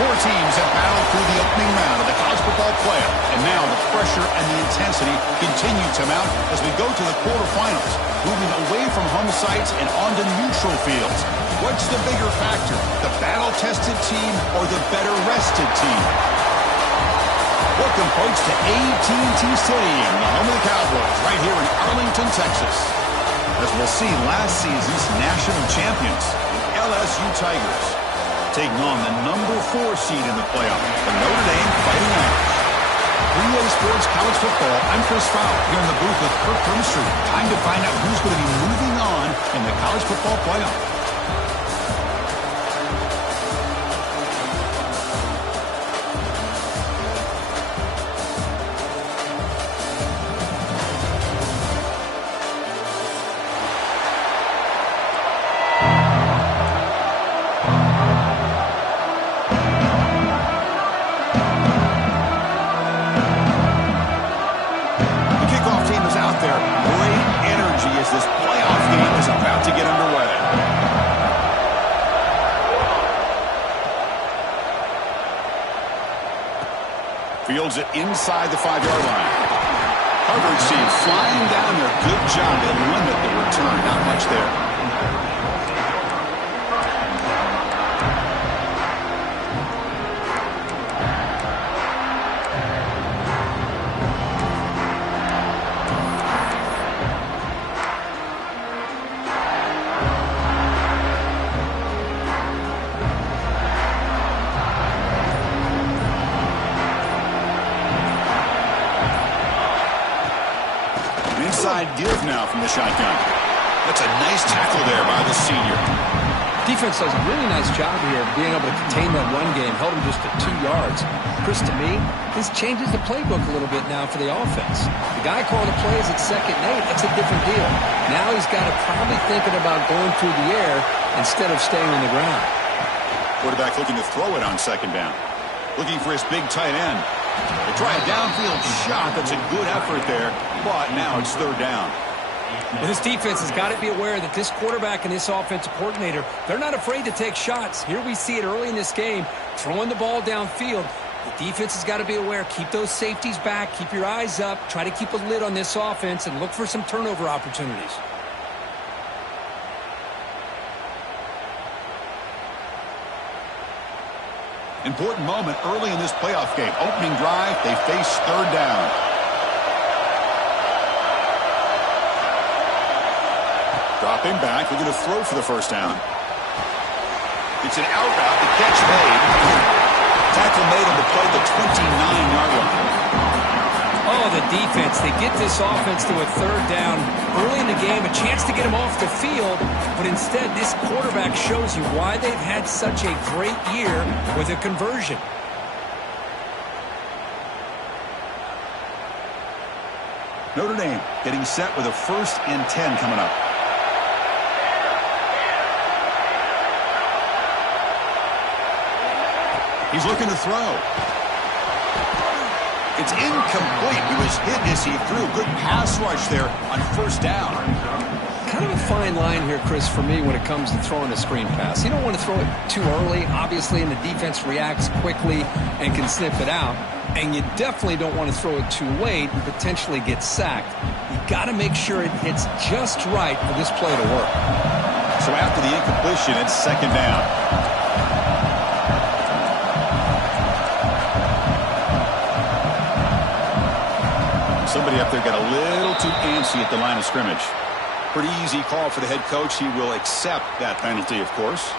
Four teams have battled through the opening round of the college football playoff, and now the pressure and the intensity continue to mount as we go to the quarterfinals, moving away from home sites and onto neutral fields. What's the bigger factor, the battle-tested team or the better-rested team? Welcome, folks, to AT&T Stadium, the home of the Cowboys, right here in Arlington, Texas. As we'll see, last season's national champions, the LSU Tigers, taking on the number 4 seed in the playoff, the Notre Dame Fighting Irish. 3A Sports College Football, I'm Chris Fowler, here in the booth with Kirk Grimstreet. Time to find out who's going to be moving on in the college football playoff. Fields it inside the 5-yard line. Harvard team flying down there. Good job to limit the return. Not much there. Give now from the shotgun. That's a nice tackle there by the senior. Defense does a really nice job here of being able to contain that run game. Held him just to 2 yards. Chris, to me, this changes the playbook a little bit now for the offense. The guy calling the plays at 2nd and 8, that's a different deal. Now he's got to probably thinking about going through the air instead of staying on the ground. Quarterback looking to throw it on 2nd down. Looking for his big tight end. They try a downfield shot. That's a good effort there, but now it's 3rd down. Well, this defense has got to be aware that this quarterback and this offensive coordinator, they're not afraid to take shots. Here we see it early in this game, throwing the ball downfield. The defense has got to be aware. Keep those safeties back. Keep your eyes up. Try to keep a lid on this offense and look for some turnover opportunities. Important moment early in this playoff game. Opening drive, they face 3rd down. Dropping back, looking to throw for the 1st down. It's an out route, the catch made. Tackle made on the play, the 29-yard line. Oh, the defense. They get this offense to a 3rd down early in the game, a chance to get him off the field, but instead this quarterback shows you why they've had such a great year with a conversion. Notre Dame getting set with a 1st and 10 coming up. He's looking to throw. It's incomplete. He was hit as he threw. Good pass rush there on 1st down. Kind of a fine line here, Chris, for me when it comes to throwing a screen pass. You don't want to throw it too early, obviously, and the defense reacts quickly and can sniff it out. And you definitely don't want to throw it too late and potentially get sacked. You got to make sure it hits just right for this play to work. So after the incompletion, it's 2nd down. Somebody up there got a little too antsy at the line of scrimmage. Pretty easy call for the head coach. He will accept that penalty, of course.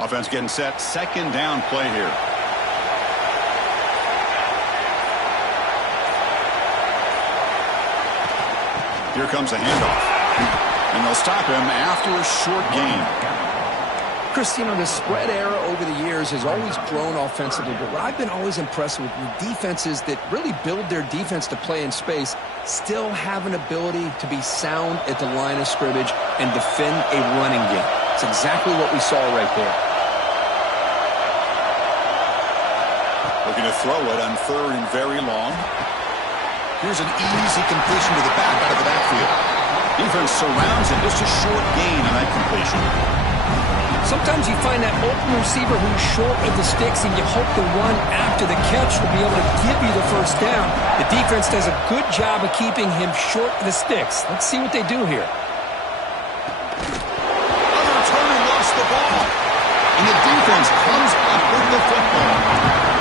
Offense getting set. 2nd down play here. Here comes a handoff. And they'll stop him after a short gain. Chris, you know, the spread era over the years has always grown offensively, but what I've been always impressed with defenses that really build their defense to play in space still have an ability to be sound at the line of scrimmage and defend a running game. That's exactly what we saw right there. Looking to throw it on 3rd and very long. Here's an easy completion to the back out of the backfield. Defense surrounds him. Just a short gain on that completion. Sometimes you find that open receiver who's short of the sticks, and you hope the run after the catch will be able to give you the first down. The defense does a good job of keeping him short of the sticks. Let's see what they do here. On the return, he lost the ball. And the defense comes up with the football.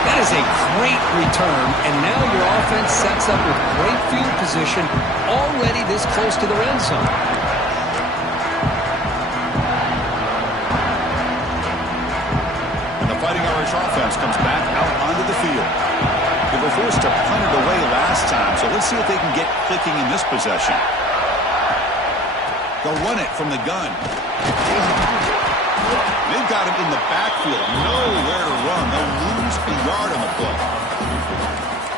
That is a great return, and now your offense sets up with great field position already this close to the red zone. Fighting Irish offense comes back out onto the field. They were forced to punt it away last time, so let's see if they can get clicking in this possession. They'll run it from the gun. They've got him in the backfield. Nowhere to run. They'll lose a yard on the play.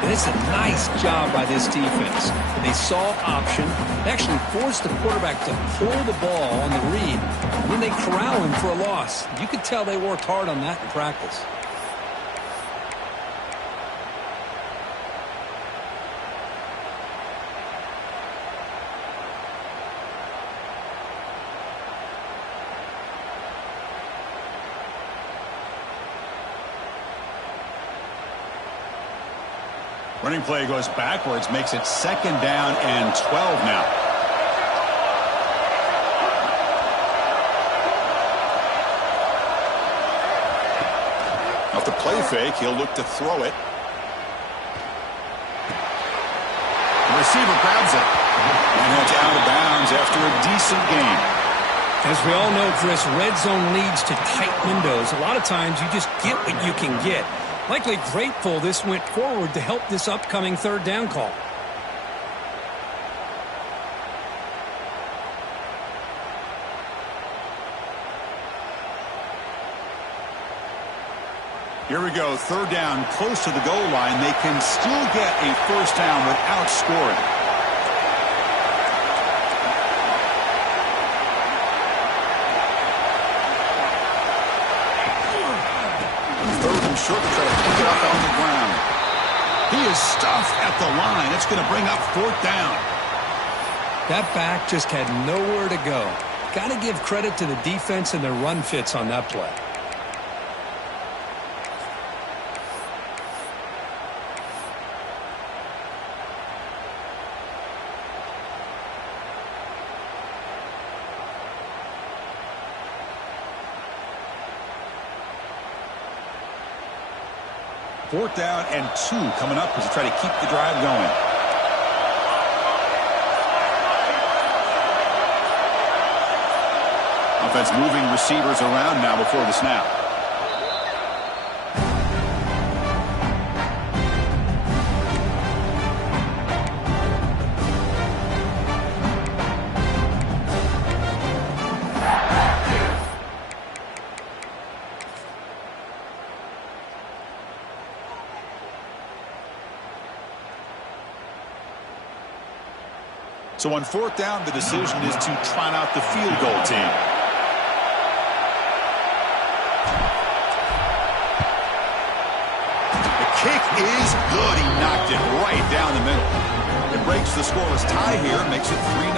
And it's a nice job by this defense. They saw option. They actually forced the quarterback to pull the ball on the read. And then they corral him for a loss. You could tell they worked hard on that in practice. Running play goes backwards, makes it 2nd down and 12 now. Off the play fake, he'll look to throw it. The receiver grabs it. And it's out of bounds after a decent gain. As we all know, Chris, red zone leads to tight windows. A lot of times you just get what you can get. Likely grateful this went forward to help this upcoming 3rd down call. Here we go, 3rd down, close to the goal line. They can still get a first down without scoring. Short, try to pick it up on the ground. He is stuffed at the line. It's going to bring up 4th down. That back just had nowhere to go. Got to give credit to the defense and their run fits on that play. Fourth down and 2 coming up as they try to keep the drive going. Offense moving receivers around now before the snap. So on 4th down, the decision is to trot out the field goal team. The kick is good. He knocked it right down the middle. It breaks the scoreless tie here, makes it 3-0.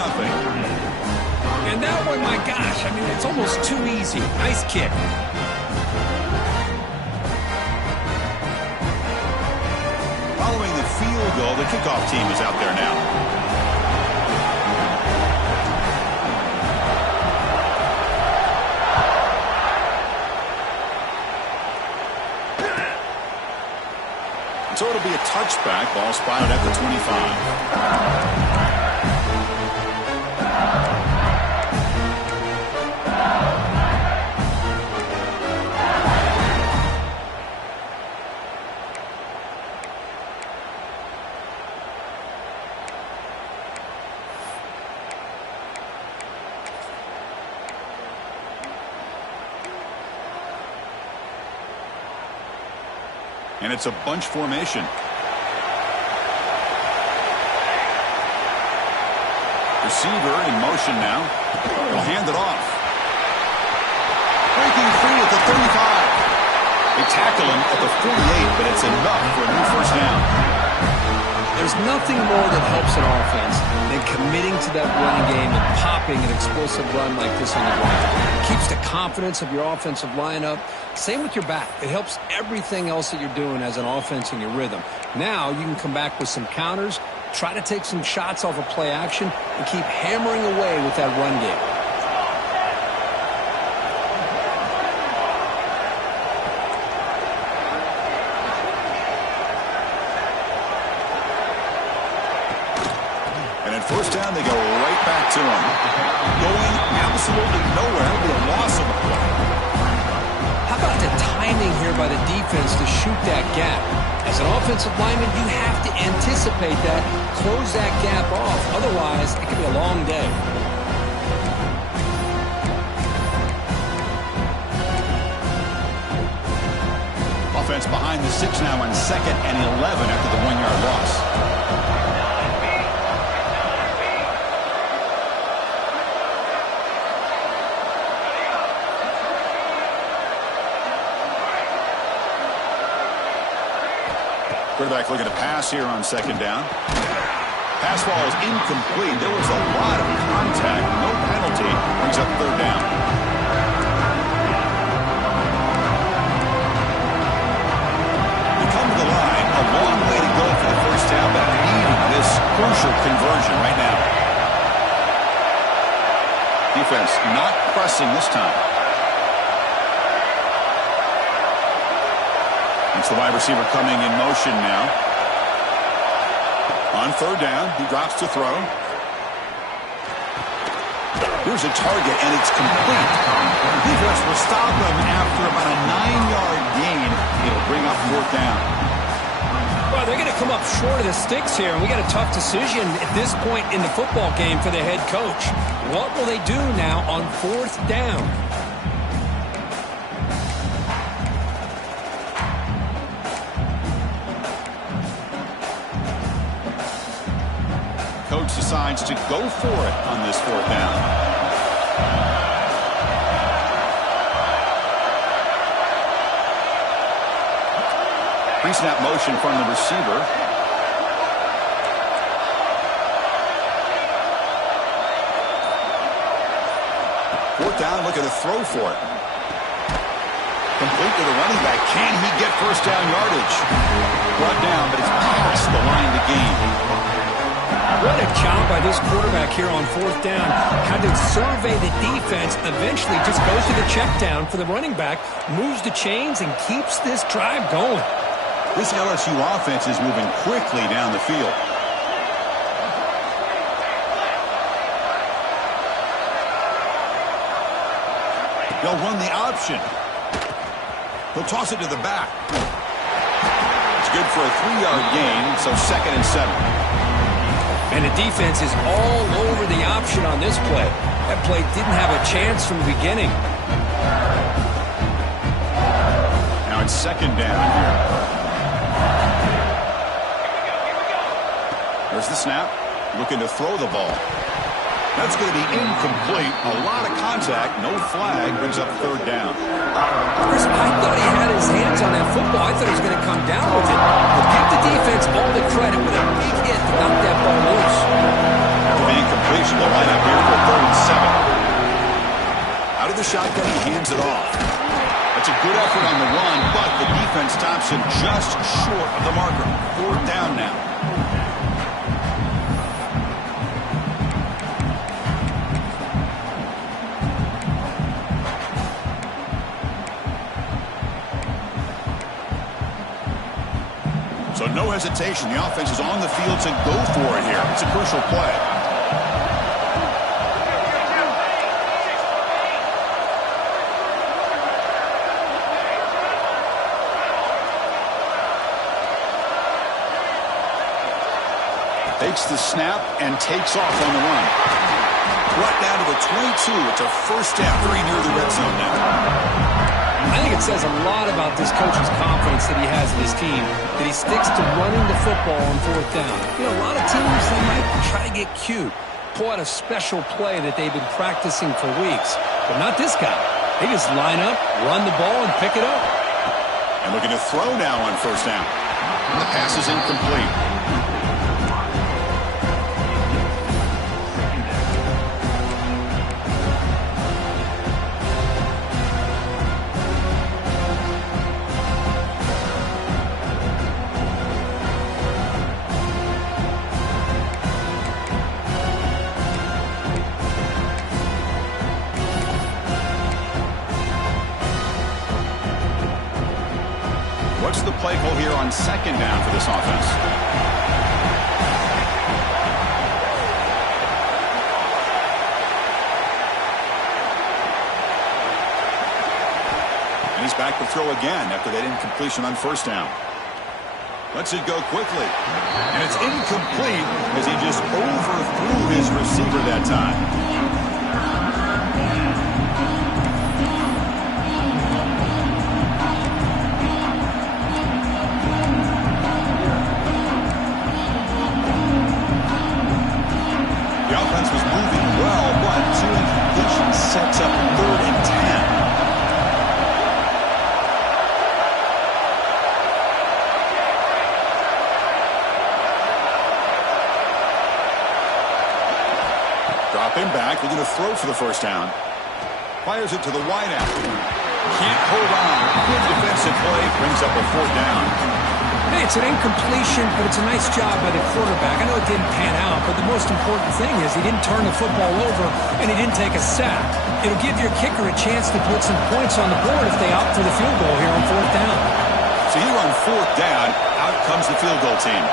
And that one, my gosh, I mean, it's almost too easy. Nice kick. Following the field goal, the kickoff team is out there now. So it'll be a touchback. Ball spotted at the 25. And it's a bunch formation. Receiver in motion now. He'll hand it off. tackle him at the 48, but it's enough for a new first down. There's nothing more that helps an offense than committing to that running game and popping an explosive run like this on the ground. It keeps the confidence of your offensive lineup. Same with your back. It helps everything else that you're doing as an offense in your rhythm. Now you can come back with some counters, try to take some shots off of play action, and keep hammering away with that run game. First down, they go right back to him. Going absolutely nowhere. It'll be a loss of a play. How about the timing here by the defense to shoot that gap? As an offensive lineman, you have to anticipate that, close that gap off. Otherwise, it could be a long day. Offense behind the 6 now on 2nd and 11 after the 1-yard loss. Quarterback looking to pass here on 2nd down. Pass ball is incomplete. There was a lot of contact. No penalty. Brings up 3rd down. They come to the line. A long way to go for the first down, but needing this crucial conversion right now. Defense not pressing this time. It's the wide receiver coming in motion now. On 3rd down, he drops to throw. Here's a target, and it's complete. The defense will stop him after about a 9-yard gain. It'll bring up 4th down. Well, they're going to come up short of the sticks here, and we got a tough decision at this point in the football game for the head coach. What will they do now on 4th down? Coach decides to go for it on this 4th down. Pre-snap motion from the receiver. Fourth down, looking to throw for it. Complete to the running back. Can he get first down yardage? Brought down, but it's past the line to gain. What a job by this quarterback here on 4th down. Had to survey the defense, eventually just goes to the check down for the running back, moves the chains, and keeps this drive going. This LSU offense is moving quickly down the field. They'll run the option. He'll toss it to the back. It's good for a 3-yard gain, so 2nd and 7. And the defense is all over the option on this play. That play didn't have a chance from the beginning. Now it's 2nd down here. There's the snap. Looking to throw the ball. That's going to be incomplete. A lot of contact. No flag. Brings up 3rd down. Chris, I thought he had his hands on that football. I thought he was going to come down with it. But give the defense all the credit with a big hit to knock that ball loose. After the incompletion, they'll line up here for 3rd and 7. Out of the shotgun, he hands it off. That's a good effort on the run, but the defense stops him just short of the marker. 4th down now. So no hesitation. The offense is on the field to go for it here. It's a crucial play. Takes the snap and takes off on the run. Brought down to the 22. It's a first down, very near the red zone now. I think it says a lot about this coach's confidence that he has in his team, that he sticks to running the football on 4th down. You know, a lot of teams, they might try to get cute, pull out a special play that they've been practicing for weeks. But not this guy. They just line up, run the ball, and pick it up. And looking to throw now on first down. The pass is incomplete. What's the play call here on second down for this offense? And he's back to throw again after that incompletion on first down. Lets it go quickly. And it's incomplete as he just overthrew his receiver that time. Sets up 3rd and 10. Dropping back, looking to throw for the first down. Fires it to the wideout. Can't hold on. Good defensive play, brings up a 4th down. Hey, it's an incompletion, but it's a nice job by the quarterback. I know it didn't pan out, but the most important thing is he didn't turn the football over and he didn't take a sack. It'll give your kicker a chance to put some points on the board if they opt for the field goal here on 4th down. So here on 4th down, out comes the field goal team.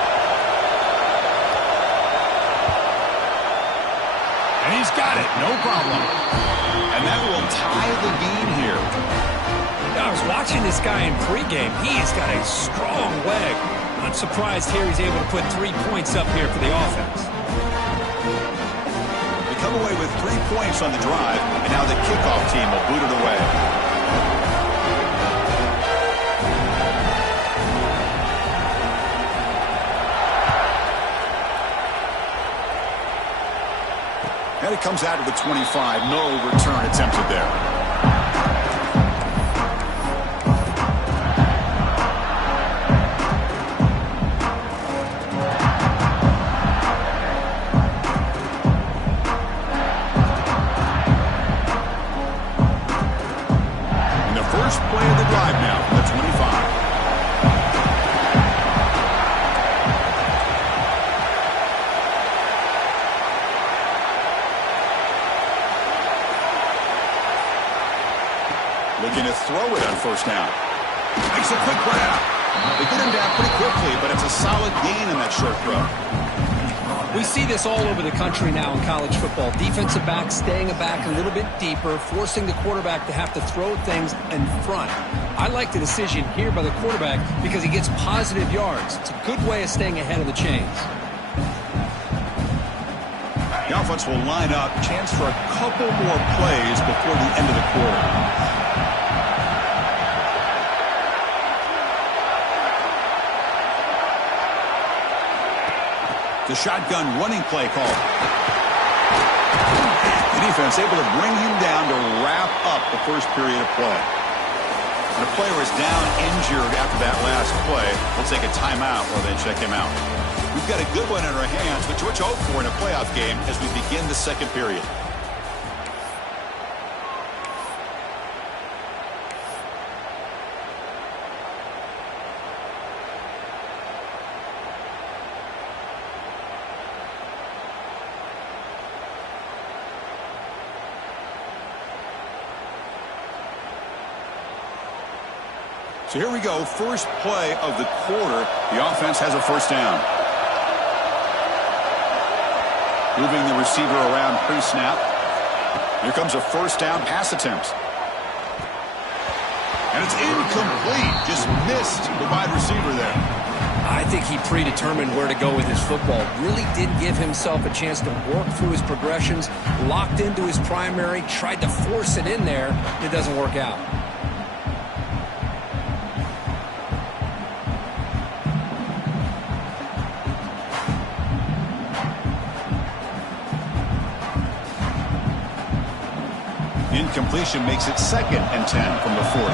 And he's got it, no problem. And that will tie the game here. I was watching this guy in pregame. He's got a strong leg. Not surprised here he's able to put 3 points up here for the offense. They come away with 3 points on the drive, and now the kickoff team will boot it away. And it comes out to the 25. No return attempted there. Looking to throw it on first down. Makes a quick grab. They get him down pretty quickly, but it's a solid gain in that short throw. We see this all over the country now in college football. Defensive backs staying back a little bit deeper, forcing the quarterback to have to throw things in front. I like the decision here by the quarterback because he gets positive yards. It's a good way of staying ahead of the chains. The offense will line up. Chance for a couple more plays before the end of the quarter. The shotgun running play call. The defense able to bring him down to wrap up the first period of play. And the player is down injured after that last play. We'll take a timeout while they check him out. We've got a good one in our hands, which we're hope for in a playoff game as we begin the second period. So here we go, first play of the quarter. The offense has a first down. Moving the receiver around pre-snap. Here comes a first down pass attempt. And it's incomplete. Just missed the wide receiver there. I think he predetermined where to go with his football. Really didn't give himself a chance to work through his progressions. Locked into his primary, tried to force it in there. It doesn't work out. Incompletion makes it 2nd and 10 from the 40.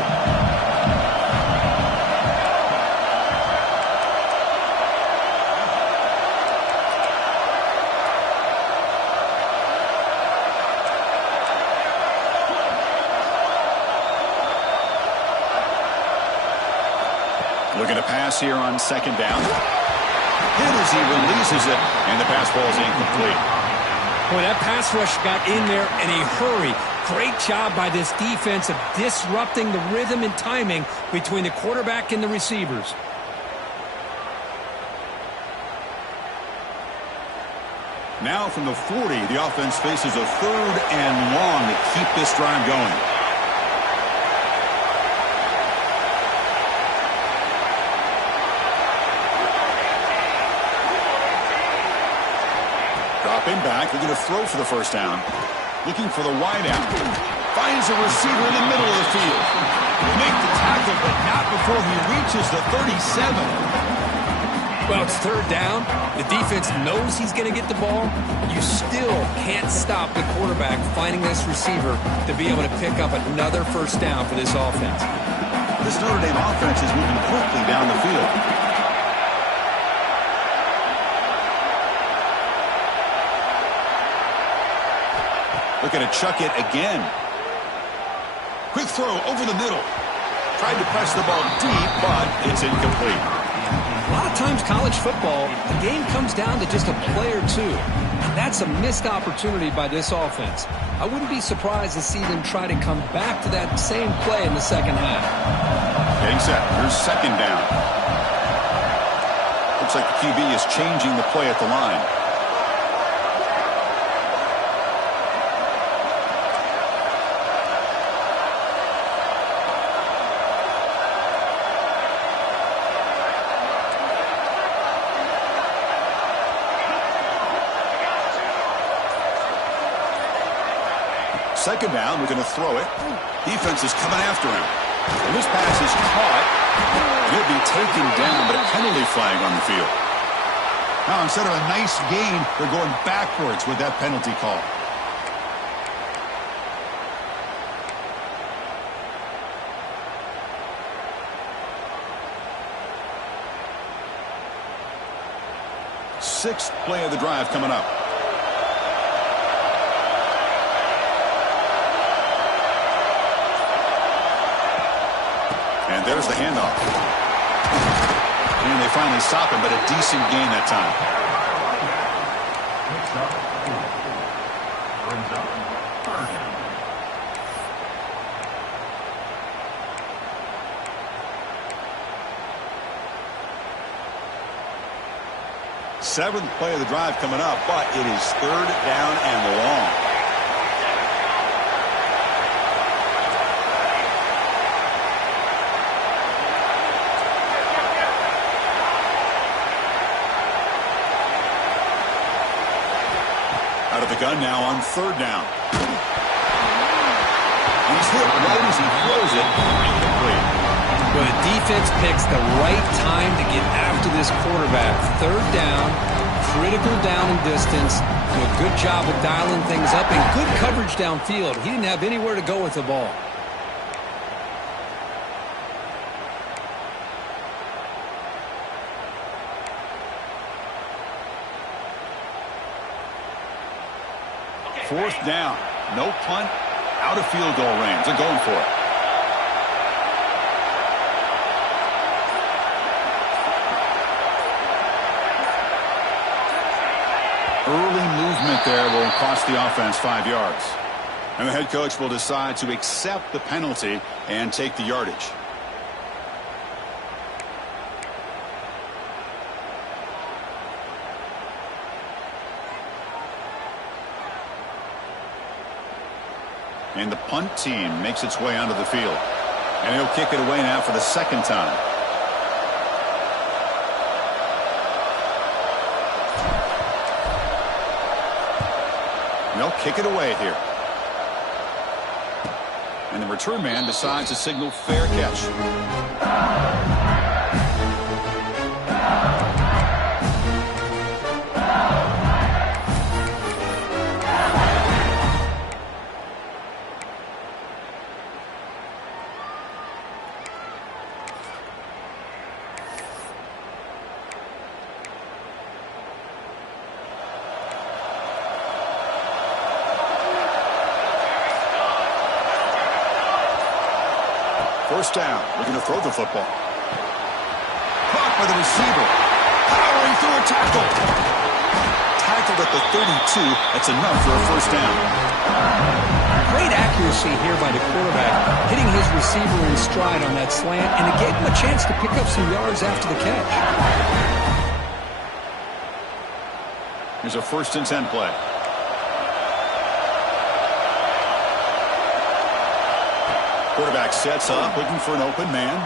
Looking to pass here on second down. Hit as he releases it, and the pass ball is incomplete. Boy, that pass rush got in there in a hurry. Great job by this defense of disrupting the rhythm and timing between the quarterback and the receivers. Now from the 40, the offense faces a 3rd and long to keep this drive going. Dropping back, looking to throw for the first down. Looking for the wide out. Finds a receiver in the middle of the field. Make the tackle, but not before he reaches the 37. Well, it's 3rd down. The defense knows he's going to get the ball. You still can't stop the quarterback finding this receiver to be able to pick up another first down for this offense. This Notre Dame offense is moving quickly down the field. Looking to chuck it again. Quick throw over the middle. Tried to press the ball deep, but it's incomplete. A lot of times college football, the game comes down to just a play or two. And that's a missed opportunity by this offense. I wouldn't be surprised to see them try to come back to that same play in the second half. Getting set. Here's second down. Looks like the QB is changing the play at the line. Second down, we're going to throw it. Defense is coming after him. And this pass is caught. He'll be taken down, but a penalty flag on the field. Now, instead of a nice gain, they're going backwards with that penalty call. Sixth play of the drive coming up. And there's the handoff. And they finally stop him, but a decent gain that time. Seventh play of the drive coming up, but it is 3rd down and long. Out of the gun now on 3rd down. He's hit right as he throws it. Incomplete. Well, the defense picks the right time to get after this quarterback. 3rd down, critical down and distance. Do a good job of dialing things up and good coverage downfield. He didn't have anywhere to go with the ball. Fourth down. No punt. Out of field goal range. They're going for it. Early movement there will cost the offense 5 yards. And the head coach will decide to accept the penalty and take the yardage. And the punt team makes its way onto the field. And he'll kick it away now for the 2nd time. And they'll kick it away here. And the return man decides to signal fair catch. First down. We're going to throw the football. by the receiver. Powering through a tackle. Tackled at the 32. That's enough for a first down. Great accuracy here by the quarterback, hitting his receiver in stride on that slant, and it gave him a chance to pick up some yards after the catch. Here's a 1st and 10 play. Quarterback sets up, looking for an open man.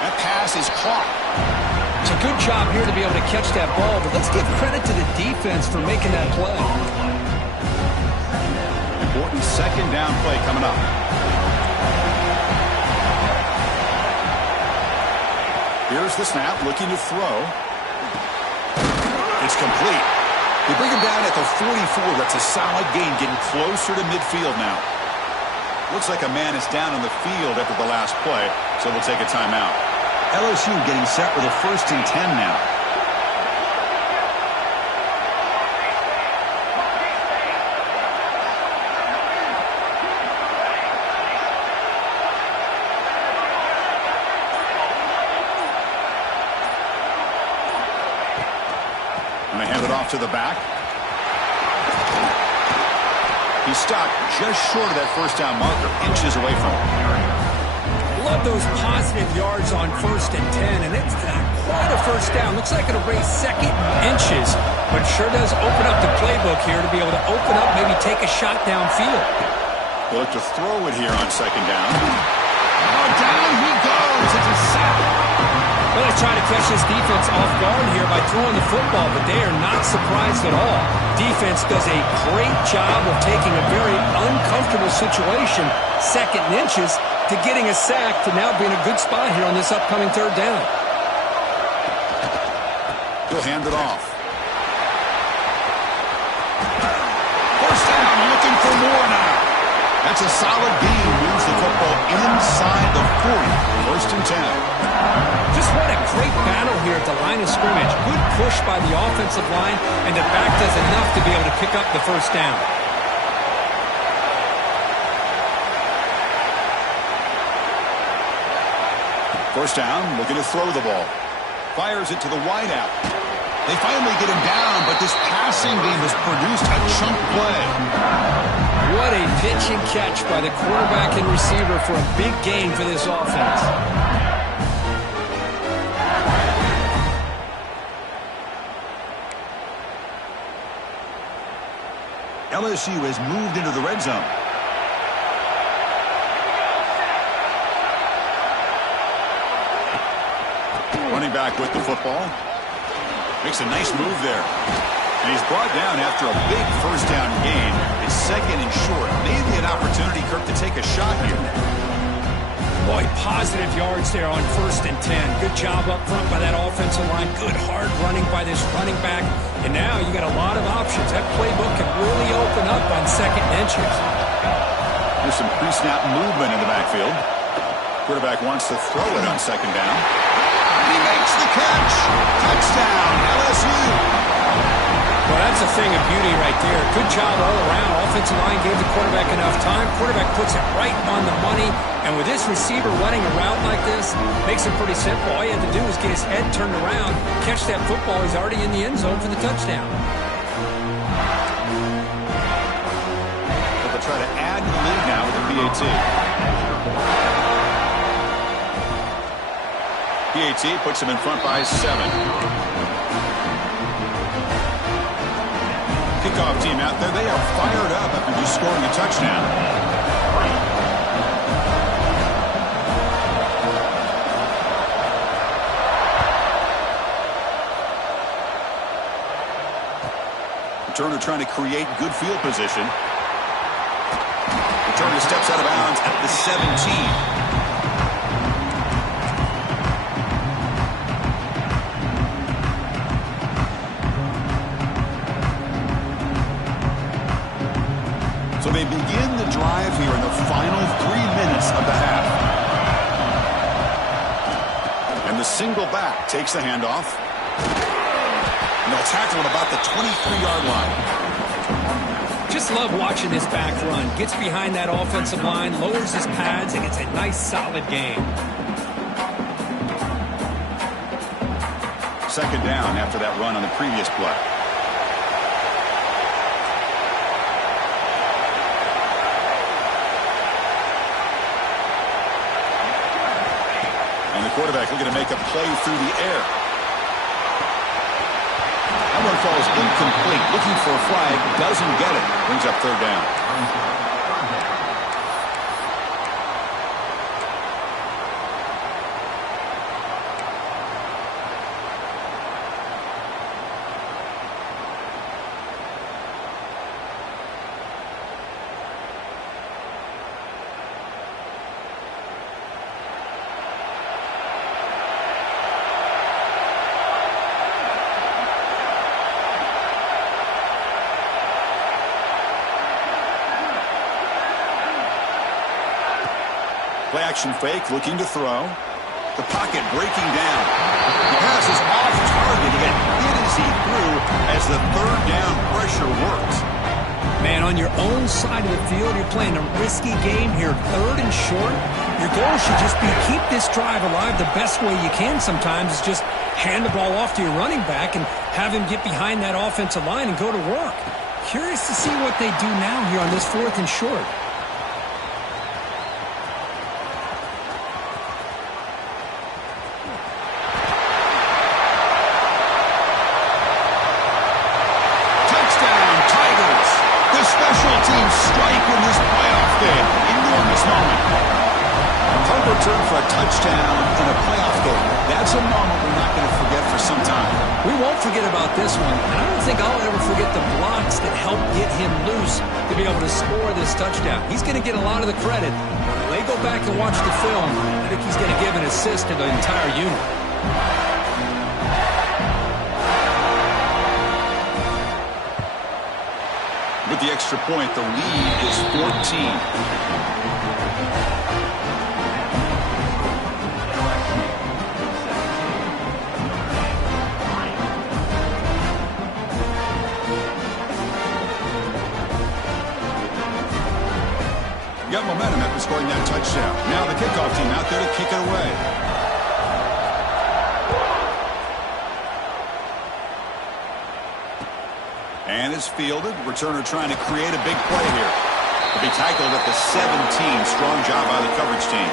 That pass is caught. It's a good job here to be able to catch that ball, but let's give credit to the defense for making that play. Important 2nd down play coming up. Here's the snap, looking to throw. It's complete. They bring him down at the 44. That's a solid gain, getting closer to midfield now. Looks like a man is down on the field after the last play, so we'll take a timeout. LSU getting set with a 1st and 10 now. And they hand it off to the back. He stopped just short of that 1st down marker, inches away from it. Love those positive yards on 1st and 10, and it's not quite a 1st down. Looks like it'll raise 2nd inches, but sure does open up the playbook here to be able to open up, maybe take a shot downfield. They look to throw it here on 2nd down. Oh, down he goes. It's a sack. Well, they try to catch this defense off guard here by throwing the football, but they are not surprised at all. Defense does a great job of taking a very uncomfortable situation, 2nd and inches, to getting a sack to now being a good spot here on this upcoming 3rd down. He'll hand it off. 1st down, looking for more now. That's a solid gain. Moves the football inside the 40. 1st and 10. Just what a great battle here at the line of scrimmage. Good push by the offensive line, and the back does enough to be able to pick up the 1st down. First down, looking to throw the ball. Fires it to the wideout. They finally get him down, but this passing game has produced a chunk play. What a pitch and catch by the quarterback and receiver for a big gain for this offense. LSU has moved into the red zone. Running back with the football. Makes a nice move there. And he's brought down after a big 1st down gain. It's 2nd and short. Maybe an opportunity, Kirk, to take a shot here. Boy, positive yards there on 1st and 10. Good job up front by that offensive line. Good hard running by this running back. And now you got a lot of options. That playbook can really open up on 2nd and inches. There's some pre-snap movement in the backfield. Quarterback wants to throw it on 2nd down. He makes the catch. Touchdown, LSU. Well, that's a thing of beauty right there. Good job all around. Offensive line gave the quarterback enough time. Quarterback puts it right on the money. And with this receiver running a route like this, makes it pretty simple. All you have to do is get his head turned around, catch that football. He's already in the end zone for the touchdown. But they'll try to add to the lead now with the PAT. PAT puts him in front by 7. Kickoff team out there. They are fired up after just scoring a touchdown. Returner trying to create good field position. Returner steps out of bounds at the 17. So they begin the drive here in the final 3 minutes of the half. And the single back takes the handoff. And they'll tackle him about the 23-yard line. Just love watching this back run. Gets behind that offensive line, lowers his pads, and it's a nice, solid game. Second down after that run on the previous play. And the quarterback looking to make a play through the air. That one falls incomplete. Looking for a flag. Doesn't get it. Brings up third down. Play action fake, looking to throw. The pocket breaking down. The pass is off target. He got hit as he threw as the third down pressure works. Man, on your own side of the field, you're playing a risky game here. Third and short. Your goal should just be keep this drive alive the best way you can sometimes is just hand the ball off to your running back and have him get behind that offensive line and go to work. Curious to see what they do now here on this fourth and short. Return for a touchdown in a playoff game. That's a moment we're not going to forget for some time. We won't forget about this one, and I don't think I'll ever forget the blocks that helped get him loose to be able to score this touchdown. He's going to get a lot of the credit. When they go back and watch the film, I think he's going to give an assist to the entire unit. With the extra point, the lead is 14. Got momentum after scoring that touchdown. Now the kickoff team out there to kick it away. And it's fielded. Returner trying to create a big play here. He'll be tackled at the 17. Strong job by the coverage team.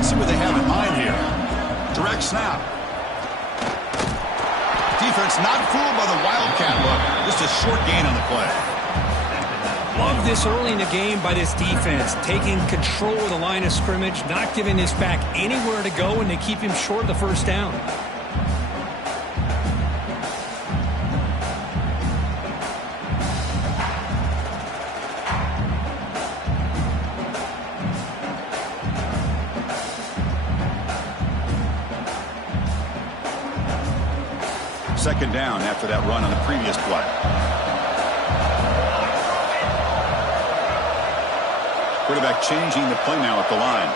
See what they have in mind here. Direct snap. Defense not fooled by the Wildcat look. Just a short gain on the play. Love this early in the game by this defense. Taking control of the line of scrimmage, not giving this back anywhere to go, and they keep him short of the first down. Second down after that run on the previous play. Quarterback changing the play now at the line.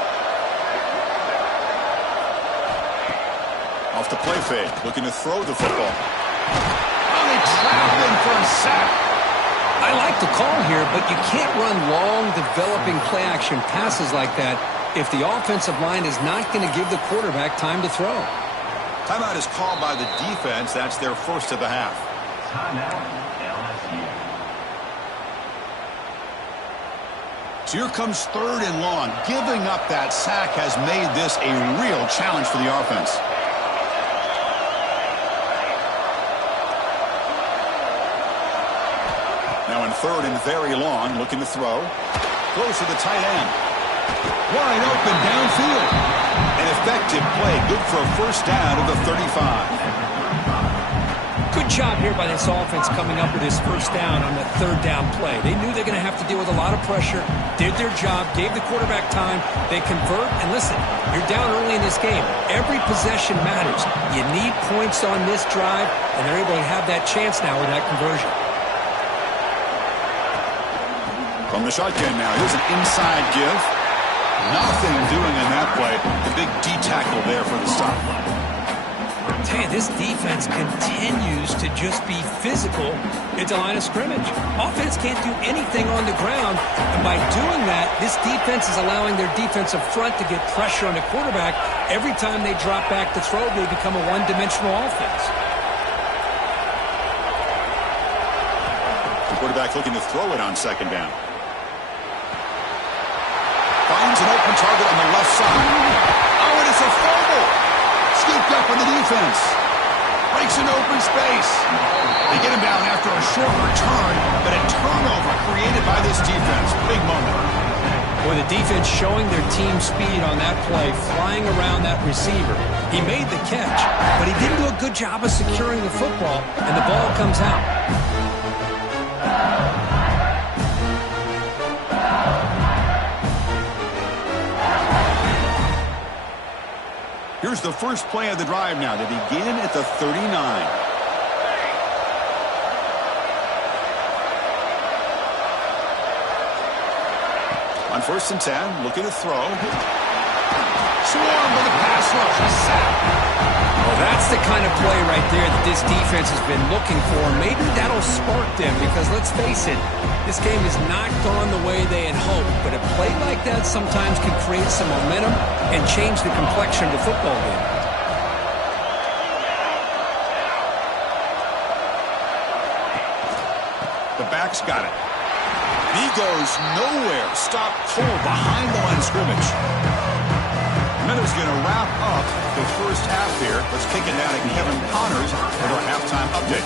Off the play fake, looking to throw the football. Oh, they trapped him for a sack. I like the call here, but you can't run long, developing play-action passes like that if the offensive line is not going to give the quarterback time to throw. Timeout is called by the defense. That's their first of the half. So here comes third and long. Giving up that sack has made this a real challenge for the offense. Now in third and very long, looking to throw. Throws to the tight end. Wide open downfield. An effective play, good for a first down of the 35. Good job here by this offense coming up with this first down on the third down play. They knew they're going to have to deal with a lot of pressure, did their job, gave the quarterback time, they convert, and listen, you're down early in this game. Every possession matters. You need points on this drive, and they're able to have that chance now with that conversion. From the shotgun now, here's an inside give. Nothing doing in that play. The big D tackle there for the stop. Tell you, this defense continues to just be physical at the line of scrimmage. Offense can't do anything on the ground, and by doing that, this defense is allowing their defensive front to get pressure on the quarterback. Every time they drop back to throw, they become a one-dimensional offense. The quarterback looking to throw it on second down. Finds an open target on the left side. Oh, and it's a fumble. Scooped up in the defense. Breaks into open space. They get him down after a short return, but a turnover created by this defense. Big moment. Boy, the defense showing their team speed on that play, flying around that receiver. He made the catch, but he didn't do a good job of securing the football, and the ball comes out. Here's the first play of the drive now. They begin at the 39. On 1st and 10, looking to throw. Swarm with a pass rush. A sack. Well, that's the kind of play right there that this defense has been looking for. Maybe that'll spark them because, let's face it, this game has not gone the way they had hoped. But a play like that sometimes can create some momentum and change the complexion of the football game. The back's got it. He goes nowhere. Stopped cold behind the line of scrimmage. Miller's going to wrap up the first half here. Let's kick it down to Kevin Connors with our halftime update.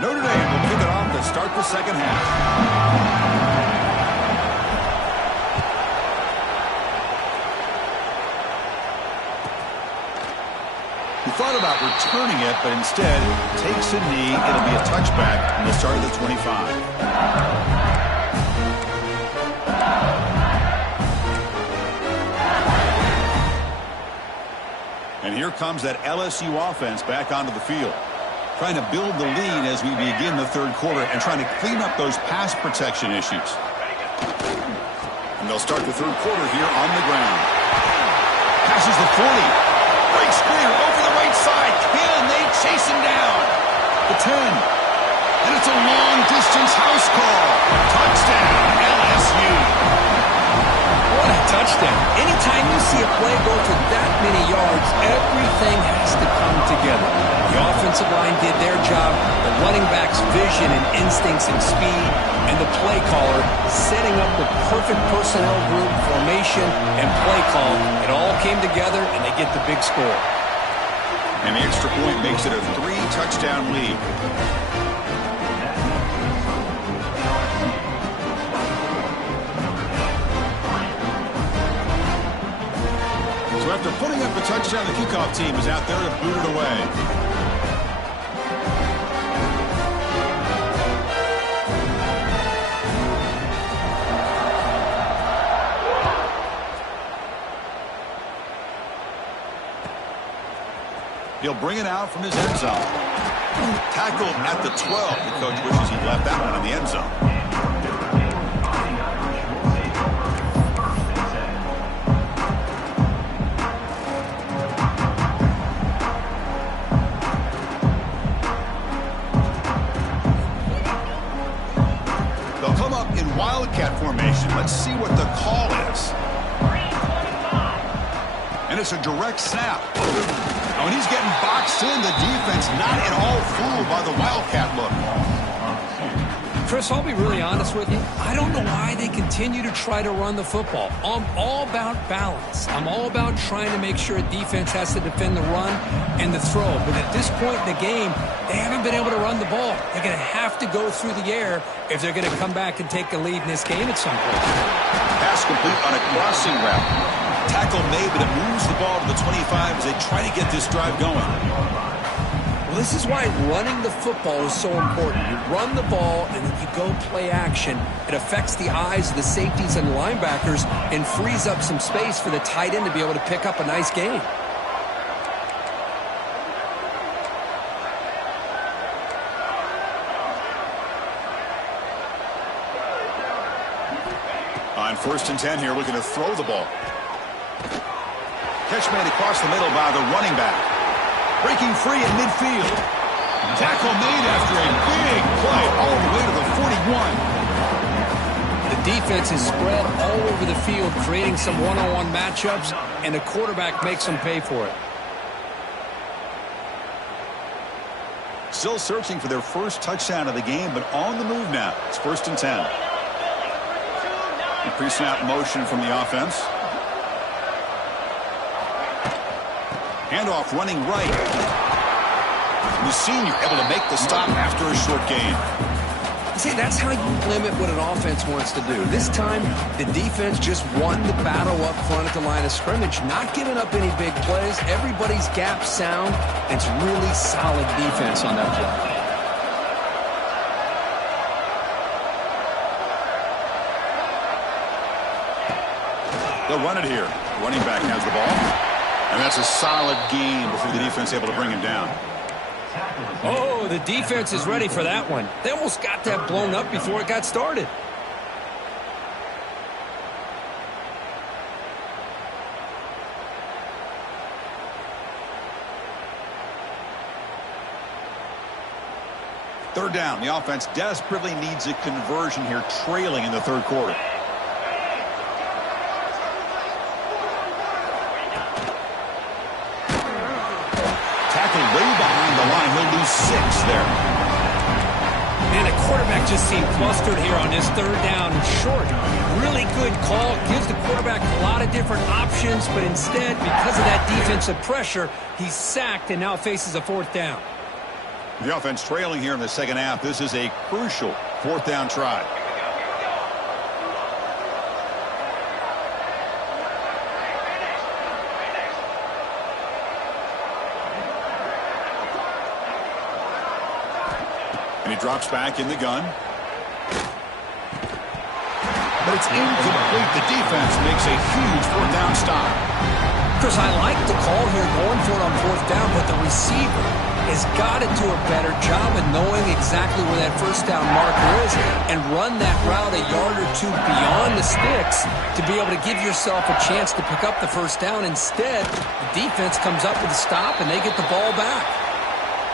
Notre Dame will kick it off to start the second half. He thought about returning it, but instead takes a knee. It'll be a touchback from the start of the 25. And here comes that LSU offense back onto the field, trying to build the lead as we begin the third quarter and trying to clean up those pass protection issues. And they'll start the third quarter here on the ground. Passes the 40. Breaks clear over the right side. Can they chase him down? The 10. And it's a long-distance house call. Touchdown, LSU. What a touchdown. Anytime you see a play go for that many yards, everything has to come together. The offensive line did their job, the running back's vision and instincts and speed, and the play caller setting up the perfect personnel group, formation, and play call. It all came together, and they get the big score. And the extra point makes it a 3-touchdown lead. So after putting up a touchdown, the kickoff team is out there to boot it away. He'll bring it out from his end zone. Tackled at the 12. The coach wishes he'd left that one in the end zone. They'll come up in wildcat formation. Let's see what the call is. And it's a direct snap. When he's getting boxed in, the defense not at all fooled by the wildcat look. Chris, I'll be really honest with you. I don't know why they continue to try to run the football. I'm all about balance. I'm all about trying to make sure a defense has to defend the run and the throw. But at this point in the game, they haven't been able to run the ball. They're going to have to go through the air if they're going to come back and take a lead in this game at some point. Pass complete on a crossing route. Tackle made, but it moves the ball to the 25 as they try to get this drive going. Well, this is why running the football is so important. You run the ball, and then you go play action. It affects the eyes of the safeties and linebackers and frees up some space for the tight end to be able to pick up a nice gain. On 1st and 10 here, looking to throw the ball. Catch made across the middle by the running back. Breaking free in midfield. Tackle made after a big play all the way to the 41. The defense is spread all over the field, creating some one-on-one matchups, and the quarterback makes them pay for it. Still searching for their first touchdown of the game, but on the move now. It's 1st and 10. The pre-snap motion from the offense. Handoff running right. The senior able to make the stop after a short gain. See, that's how you limit what an offense wants to do. This time, the defense just won the battle up front at the line of scrimmage, not giving up any big plays. Everybody's gap sound. It's really solid defense on that play. They'll run it here. Running back has the ball. And that's a solid gain before the defense able to bring him down. Oh, the defense is ready for that one. They almost got that blown up before it got started. Third down. The offense desperately needs a conversion here, trailing in the third quarter. Way behind the line. He'll lose 6 there. Man, the quarterback just seemed flustered here on this third down and short. Really good call. Gives the quarterback a lot of different options, but instead, because of that defensive pressure, he's sacked and now faces a 4th down. The offense trailing here in the second half. This is a crucial 4th down try. And he drops back in the gun. But it's incomplete. The defense makes a huge 4th down stop. Chris, I like the call here going for it on 4th down, but the receiver has got to do a better job of knowing exactly where that 1st down marker is and run that route a yard or 2 beyond the sticks to be able to give yourself a chance to pick up the 1st down. Instead, the defense comes up with a stop and they get the ball back.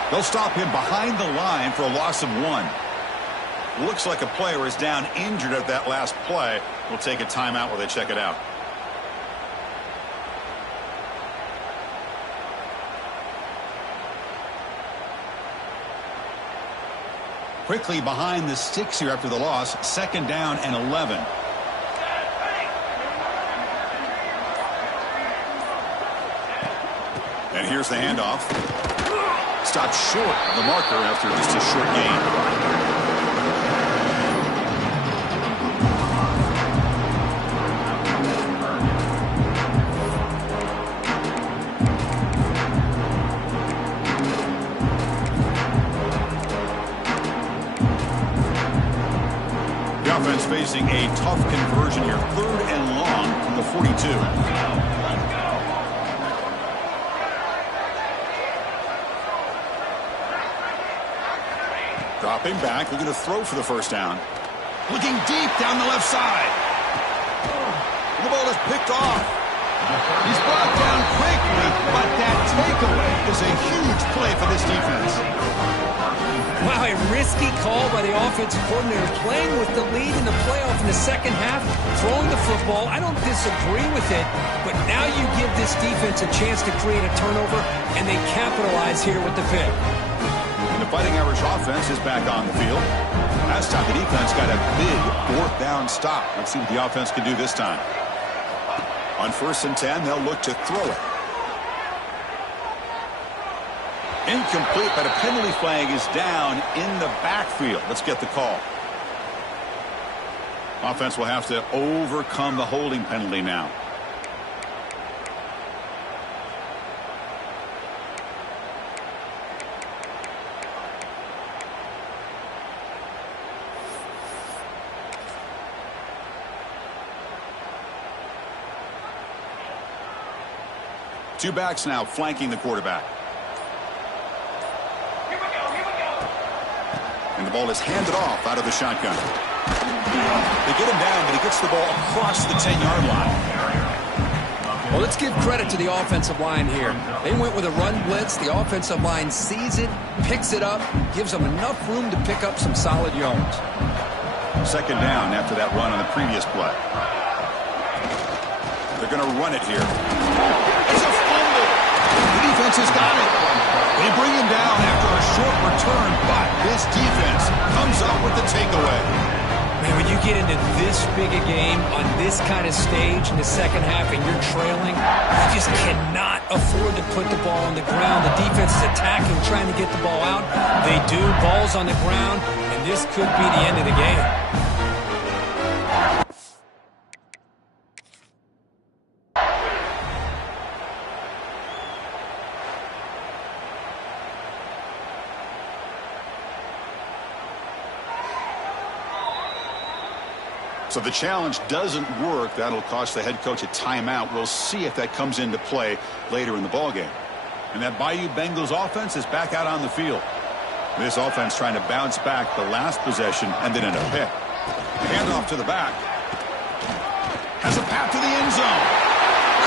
They'll stop him behind the line for a loss of 1. Looks like a player is down injured at that last play. We'll take a timeout while they check it out. Quickly behind the sticks here after the loss. 2nd down and 11. And here's the handoff. Stopped short of the marker after just a short gain. The offense facing a tough conversion here. 3rd and long from the 42. Dropping back, looking to throw for the 1st down. Looking deep down the left side. The ball is picked off. He's brought down quickly, but that takeaway is a huge play for this defense. Wow, a risky call by the offensive coordinator, playing with the lead in the playoff in the second half, throwing the football. I don't disagree with it, but now you give this defense a chance to create a turnover, and they capitalize here with the pick. And the Fighting Irish offense is back on the field. Last time the defense got a big 4th down stop. Let's see what the offense can do this time. On 1st and 10, they'll look to throw it. Incomplete, but a penalty flag is down in the backfield. Let's get the call. Offense will have to overcome the holding penalty now. Two backs now flanking the quarterback. And the ball is handed off out of the shotgun. They get him down, but he gets the ball across the 10-yard line. Well, let's give credit to the offensive line here. They went with a run blitz. The offensive line sees it, picks it up, gives them enough room to pick up some solid yards. Second down after that run on the previous play. They're going to run it here. It's a fumble. The defense has got it. They bring him down after a short return, but this defense comes up with the takeaway. Man, when you get into this big a game on this kind of stage in the second half and you're trailing, you just cannot afford to put the ball on the ground. The defense is attacking, trying to get the ball out. They do. Ball's on the ground, and this could be the end of the game. So the challenge doesn't work. That'll cost the head coach a timeout. We'll see if that comes into play later in the ballgame. And that Bayou Bengals offense is back out on the field. This offense trying to bounce back the last possession and then in a pick. Handoff to the back. Has a path to the end zone.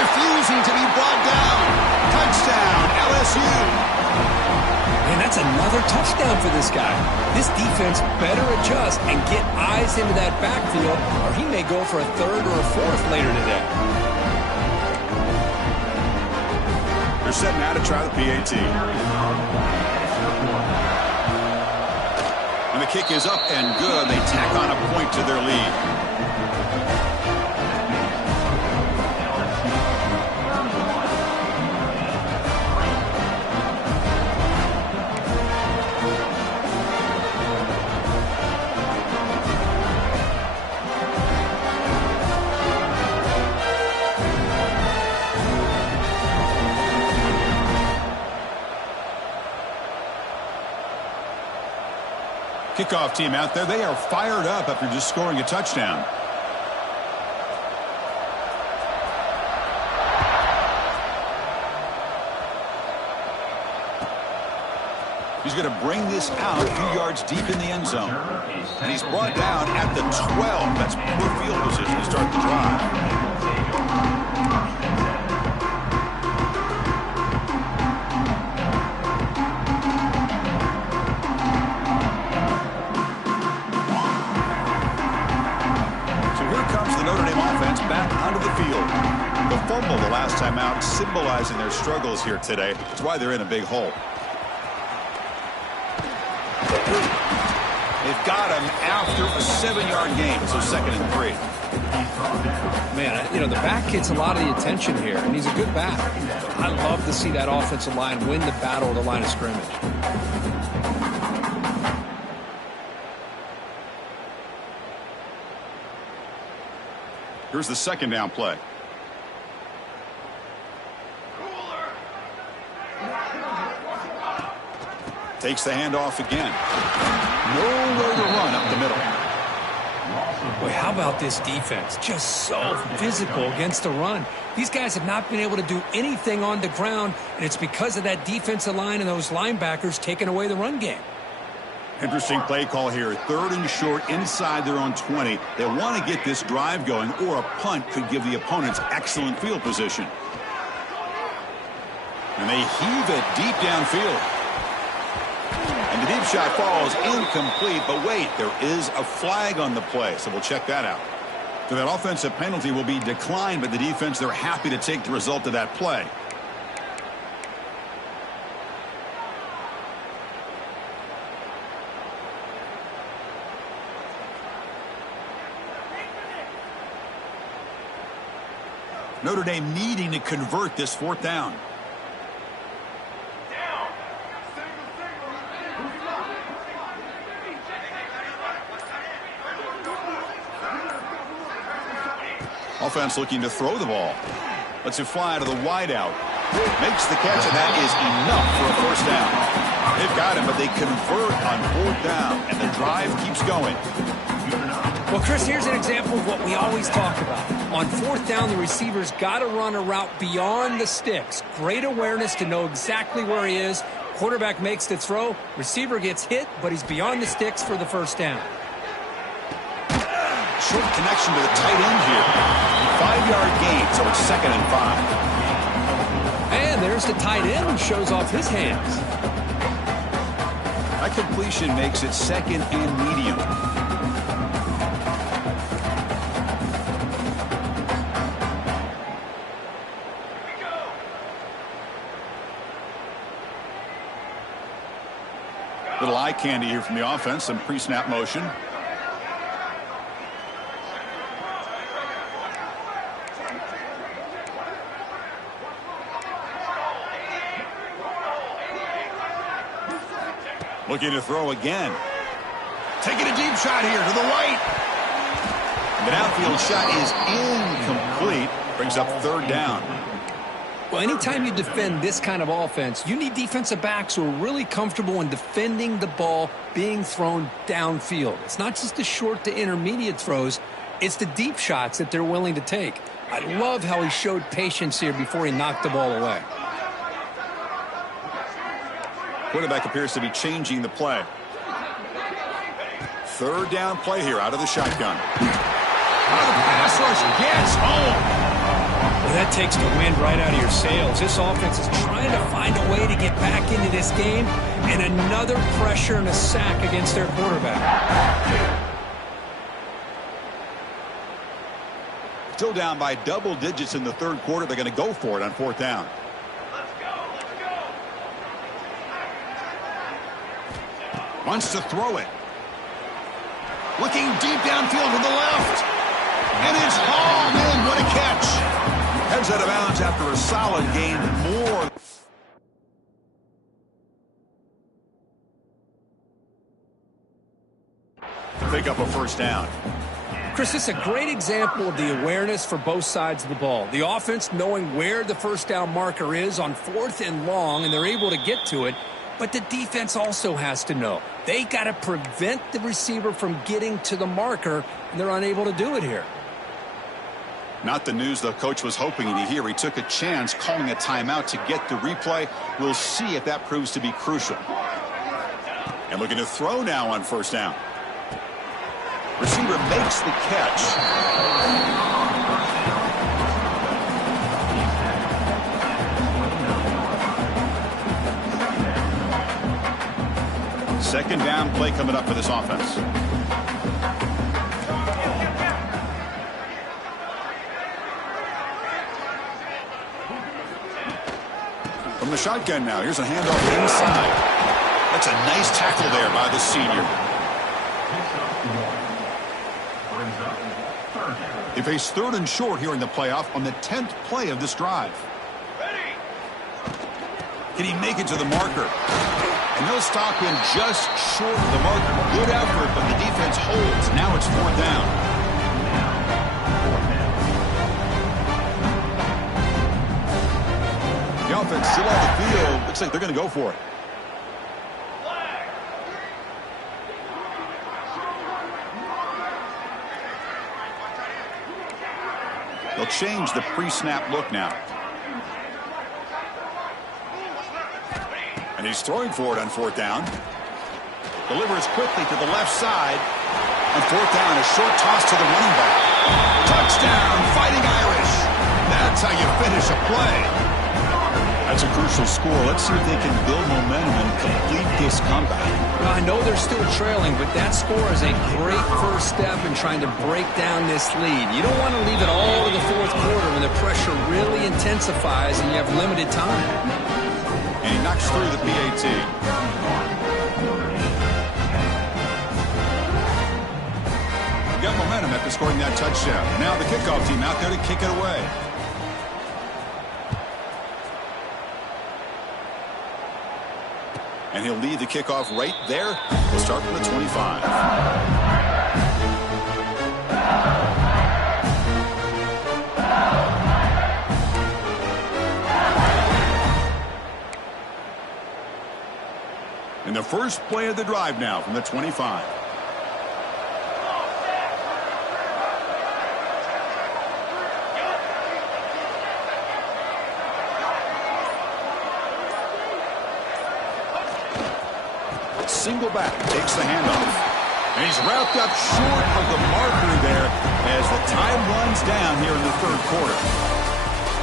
Refusing to be brought down. Touchdown, LSU. And that's another touchdown for this guy. This defense better adjust and get eyes into that backfield, or he may go for a third or a fourth later today. They're setting out to try the PAT. And the kick is up and good. They tack on a point to their lead. Kickoff team out there. They are fired up after just scoring a touchdown. He's going to bring this out a few yards deep in the end zone. And he's brought down at the 12. That's poor field position to start the drive. The fumble the last time out, symbolizing their struggles here today. That's why they're in a big hole. They've got him after a 7-yard gain, so 2nd and 3. Man, you know, the back gets a lot of the attention here, and he's a good back. I love to see that offensive line win the battle of the line of scrimmage. Here's the second down play. Takes the handoff again. Nowhere to run up the middle. Boy, how about this defense? Just so physical against the run. These guys have not been able to do anything on the ground, and it's because of that defensive line and those linebackers taking away the run game. Interesting play call here. 3rd and short inside their own 20. They want to get this drive going, or a punt could give the opponents excellent field position. And they heave it deep downfield. And the deep shot falls incomplete, but wait, there is a flag on the play, so we'll check that out. So that offensive penalty will be declined by the defense. They're happy to take the result of that play. Notre Dame needing to convert this 4th down. Offense looking to throw the ball. Lets it fly to the wideout. Makes the catch, and that is enough for a 1st down. They've got him, but they convert on 4th down, and the drive keeps going. Well, Chris, here's an example of what we always talk about. On fourth down, the receiver's got to run a route beyond the sticks. Great awareness to know exactly where he is. Quarterback makes the throw. Receiver gets hit, but he's beyond the sticks for the first down. Short connection to the tight end here. 5-yard gain, so it's 2nd and 5. And there's the tight end who shows off his hands. That completion makes it 2nd and medium. Little eye candy here from the offense, some pre-snap motion. Looking to throw again. Taking a deep shot here to the right. The downfield shot is incomplete. Brings up 3rd down. Well, anytime you defend this kind of offense, you need defensive backs who are really comfortable in defending the ball being thrown downfield. It's not just the short to intermediate throws. It's the deep shots that they're willing to take. I love how he showed patience here before he knocked the ball away. Quarterback appears to be changing the play. 3rd down play here out of the shotgun. The pass rush gets home. Well, that takes the wind right out of your sails. This offense is trying to find a way to get back into this game, and another pressure and a sack against their quarterback. Still down by double digits in the 3rd quarter. They're going to go for it on 4th down. Wants to throw it. Looking deep downfield to the left. And it's hauled in. What a catch. Heads out of bounds after a solid gain. More. Pick up a 1st down. Chris, this is a great example of the awareness for both sides of the ball. The offense knowing where the 1st down marker is on 4th and long, and they're able to get to it. But the defense also has to know. They got to prevent the receiver from getting to the marker, and they're unable to do it here. Not the news the coach was hoping to hear. He took a chance calling a timeout to get the replay. We'll see if that proves to be crucial. And looking to throw now on 1st down. Receiver makes the catch. Second down play coming up for this offense. From the shotgun now. Here's a handoff inside. That's a nice tackle there by the senior. They face 3rd and short here in the playoff on the 10th play of this drive. Can he make it to the marker? And they'll stop him just short of the marker. Good effort, but the defense holds. Now it's 4th down. The offense still on the field. Looks like they're going to go for it. They'll change the pre-snap look now. And he's throwing for it on 4th down. Delivers quickly to the left side. On 4th down, a short toss to the running back. Touchdown, Fighting Irish. That's how you finish a play. That's a crucial score. Let's see if they can build momentum and complete this comeback. Well, I know they're still trailing, but that score is a great first step in trying to break down this lead. You don't want to leave it all to the 4th quarter when the pressure really intensifies and you have limited time. And he knocks through the PAT. Got momentum after scoring that touchdown. Now the kickoff team out there to kick it away. And he'll lead the kickoff right there. We'll start from the 25. And the first play of the drive now from the 25. single back, takes the handoff. And he's wrapped up short of the marker there as the time runs down here in the third quarter.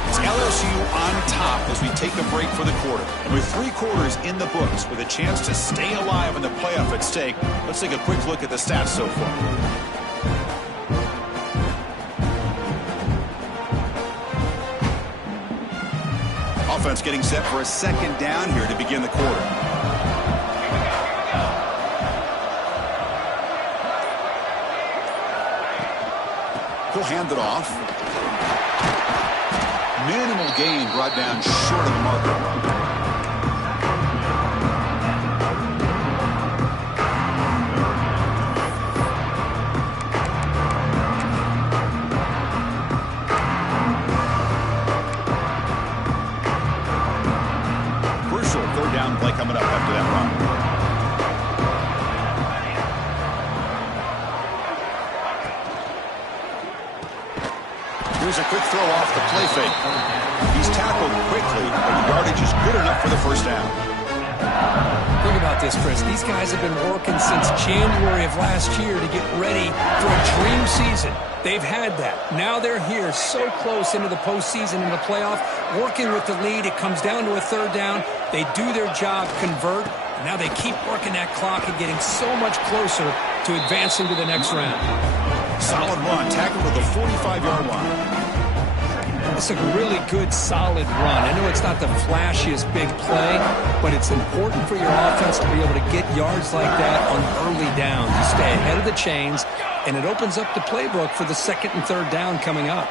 It's LSU on top as we take a break for the quarter. And with 3 quarters in the books with a chance to stay alive in the playoff at stake, let's take a quick look at the stats so far. Offense getting set for a second down here to begin the quarter. He'll hand it off. Minimal gain brought down short of the marker. Crucial third down play coming up after that run. Here's a quick throw off the play fake. He's tackled quickly, but the yardage is good enough for the first down. Think about this, Chris. These guys have been working since January of last year to get ready for a dream season. They've had that. Now they're here so close into the postseason and the playoff, working with the lead. It comes down to a third down. They do their job, convert, and now they keep working that clock and getting so much closer to advancing to the next round. Solid run, tackled at the 45-yard line. It's a really good, solid run. I know it's not the flashiest big play, but it's important for your offense to be able to get yards like that on early downs. You stay ahead of the chains, and it opens up the playbook for the second and third down coming up.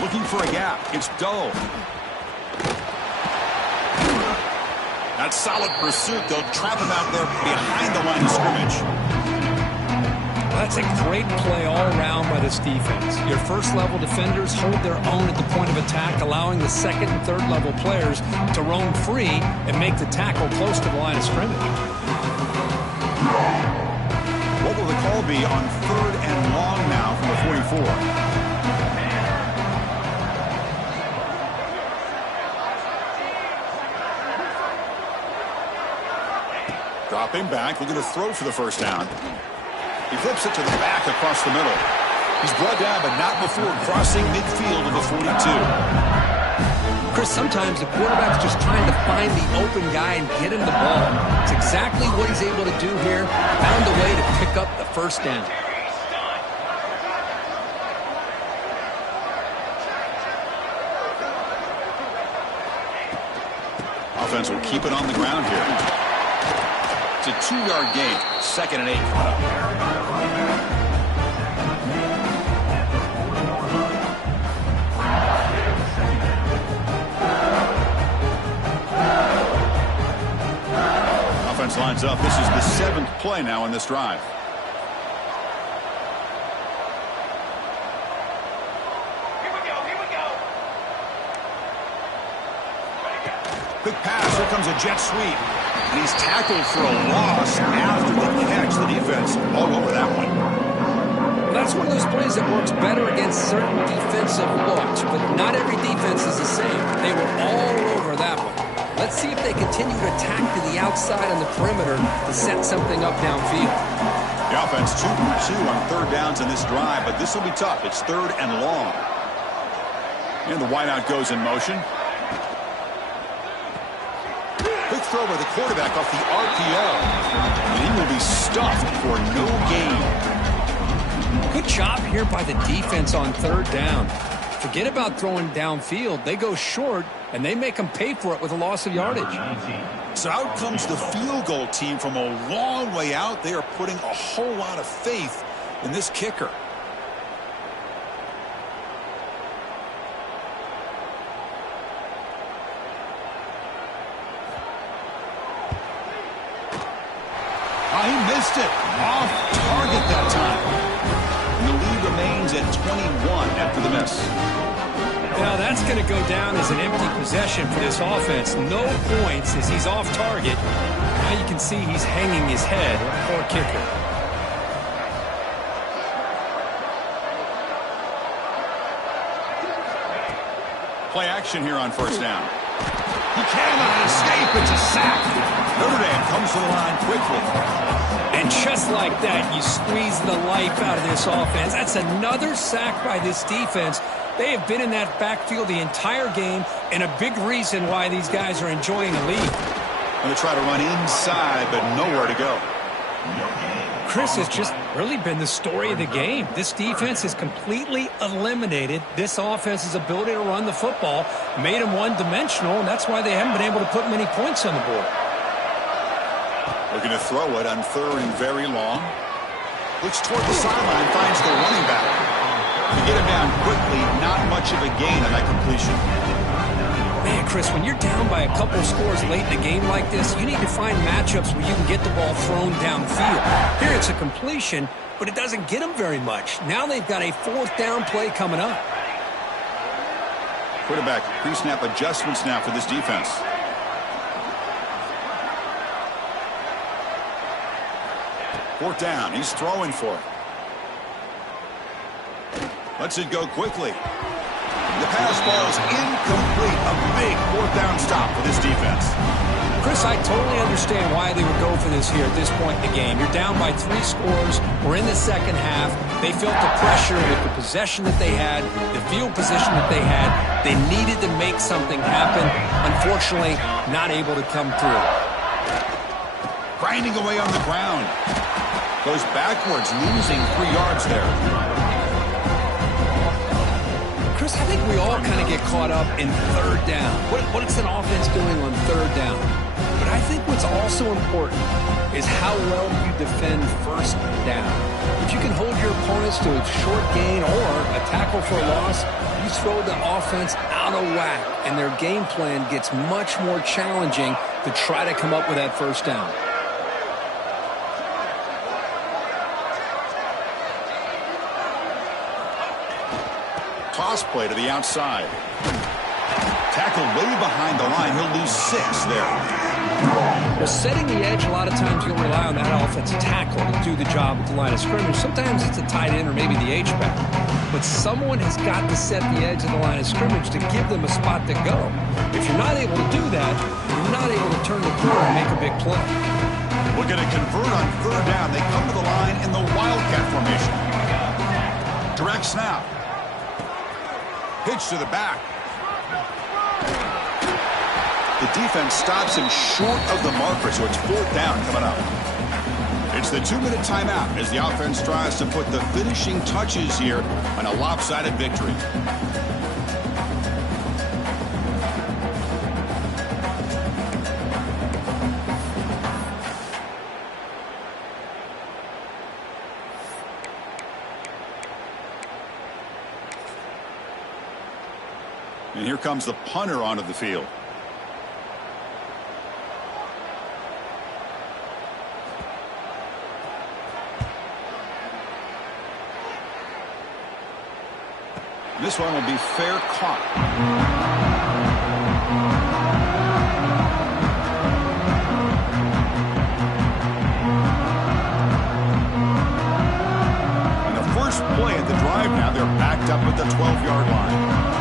Looking for a gap. It's Doe. That solid pursuit. They'll trap him out there behind the line of scrimmage. That's a great play all around by this defense. Your first-level defenders hold their own at the point of attack, allowing the second and third-level players to roam free and make the tackle close to the line of scrimmage. What will the call be on third and long now from the 44? Dropping back, looking to throw for the first down. He flips it to the back across the middle. He's brought down, but not before crossing midfield of the 42. Chris, sometimes the quarterback's just trying to find the open guy and get him the ball. It's exactly what he's able to do here. Found a way to pick up the first down. Offense will keep it on the ground here. It's a 2-yard gain. 2nd and 8 coming up. Offense lines up. This is the 7th play now in this drive. Quick pass. Here comes a jet sweep. And he's tackled for a loss after the catch. The defense all over that one. Well, that's one of those plays that works better against certain defensive looks, but not every defense is the same. They were all over that one. Let's see if they continue to attack to the outside on the perimeter to set something up downfield. The offense 2 for 2 on third downs in this drive, but this will be tough. It's third and long. And the wideout goes in motion. Quick throw by the quarterback off the RPO. And he will be stuffed for no gain. Good job here by the defense on third down. Forget about throwing downfield. They go short, and they make them pay for it with a loss of yardage. So out comes the field goal team from a long way out. They are putting a whole lot of faith in this kicker. Oh, he missed it. Off target that time. And the lead remains at 21 after the miss. Now that's going to go down as an empty possession for this offense. No points as he's off target. Now you can see he's hanging his head. Poor kicker. Play action here on first down. He cannot escape. It's a sack. Notre Dame comes to the line quickly. And just like that, you squeeze the life out of this offense. That's another sack by this defense. They have been in that backfield the entire game, and a big reason why these guys are enjoying the lead. Going to try to run inside, but nowhere to go. Chris, has just really been the story of the game. This defense has completely eliminated this offense's ability to run the football, made them one-dimensional, and that's why they haven't been able to put many points on the board. Looking to throw it on 3rd and very long. Looks toward the sideline, finds the running back. To get him down quickly, not much of a gain on that completion. Man, Chris, when you're down by a couple scores late in a game like this, you need to find matchups where you can get the ball thrown downfield. Here it's a completion, but it doesn't get them very much. Now they've got a 4th down play coming up. Quarterback pre-snap adjustments now for this defense. Fourth down. He's throwing for it. Lets it go quickly. The pass ball is incomplete. A big 4th down stop for this defense. Chris, I totally understand why they would go for this here at this point in the game. You're down by 3 scores. We're in the second half. They felt the pressure with the possession that they had, the field position that they had. They needed to make something happen. Unfortunately, not able to come through. Grinding away on the ground. Goes backwards, losing 3 yards there. Chris, I think we all kind of get caught up in 3rd down. What is an offense doing on 3rd down? But I think what's also important is how well you defend 1st down. If you can hold your opponents to a short gain or a tackle for a loss, you throw the offense out of whack, and their game plan gets much more challenging to try to come up with that 1st down. Toss play to the outside. Tackled way behind the line. He'll lose 6 there. Well, setting the edge, a lot of times you'll rely on that offensive tackle to do the job at the line of scrimmage. Sometimes it's a tight end or maybe the H-back. But someone has got to set the edge of the line of scrimmage to give them a spot to go. If you're not able to do that, you're not able to turn the corner and make a big play. We're going to convert on 3rd down. They come to the line in the Wildcat formation. Direct snap. Pitch to the back. The defense stops him short of the marker, so it's 4th down coming up. It's the 2-minute timeout as the offense tries to put the finishing touches here on a lopsided victory. And here comes the punter onto the field. This one will be fair caught. And the first play at the drive now, they're backed up at the 12-yard line.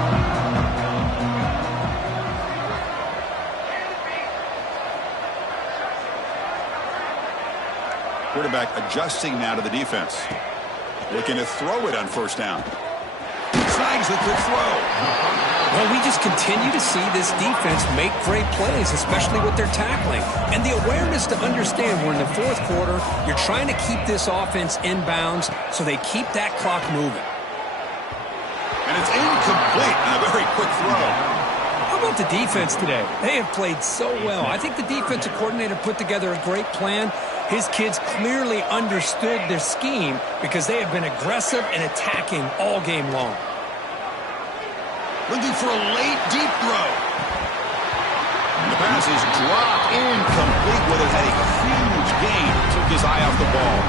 Quarterback adjusting now to the defense. Looking to throw it on 1st down. Snags the quick throw. Well, we just continue to see this defense make great plays, especially with their tackling. And the awareness to understand we're in the 4th quarter, you're trying to keep this offense in bounds so they keep that clock moving. And it's incomplete on a very quick throw. How about the defense today? They have played so well. I think the defensive coordinator put together a great plan. His kids clearly understood their scheme because they have been aggressive and attacking all game long. Looking for a late deep throw. And the pass is dropped incomplete with it. Had a huge gain. Took his eye off the ball.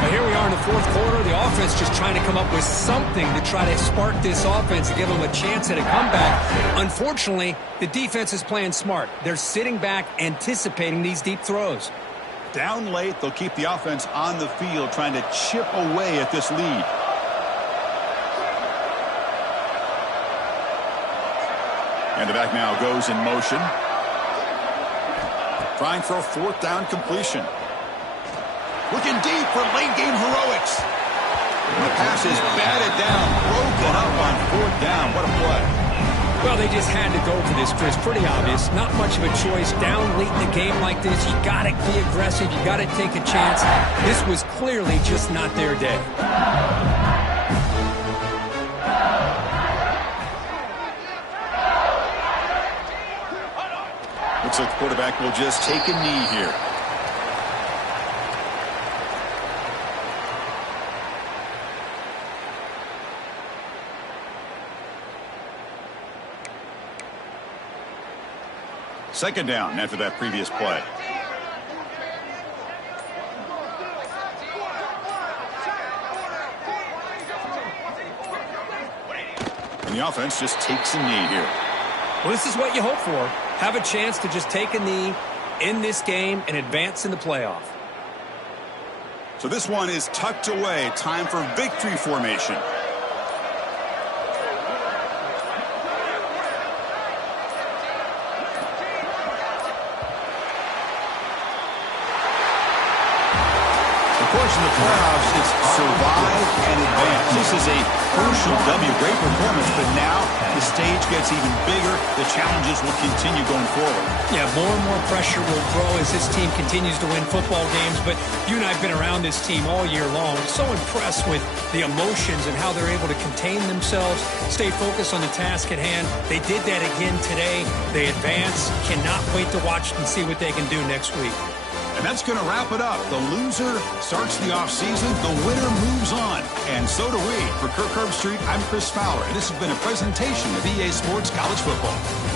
Now here we are in the 4th quarter. The offense just trying to come up with something to try to spark this offense to give them a chance at a comeback. Unfortunately, the defense is playing smart. They're sitting back, anticipating these deep throws. Down late, they'll keep the offense on the field trying to chip away at this lead. And the back now goes in motion. Trying for a fourth down completion. Looking deep for late game heroics. And the pass is batted down, broken up on fourth down. What a play. Well, they just had to go for this, Chris. Pretty obvious. Not much of a choice. Down late in the game like this, you got to be aggressive. You got to take a chance. This was clearly just not their day. Looks like the quarterback will just take a knee here. Second down after that previous play. And the offense just takes a knee here. Well, this is what you hope for. Have a chance to just take a knee in this game and advance in the playoff. So this one is tucked away. Time for victory formation. In the playoffs, it's survive and advance. This is a crucial W. Great performance, but now the stage gets even bigger. The challenges will continue going forward. Yeah, more and more pressure will grow as this team continues to win football games. But you and I have been around this team all year long. So impressed with the emotions and how they're able to contain themselves, stay focused on the task at hand. They did that again today. They advance. Cannot wait to watch and see what they can do next week. And that's going to wrap it up. The loser starts the offseason. The winner moves on. And so do we. For Kirk Herbstreit, I'm Chris Fowler. And this has been a presentation of EA Sports College Football.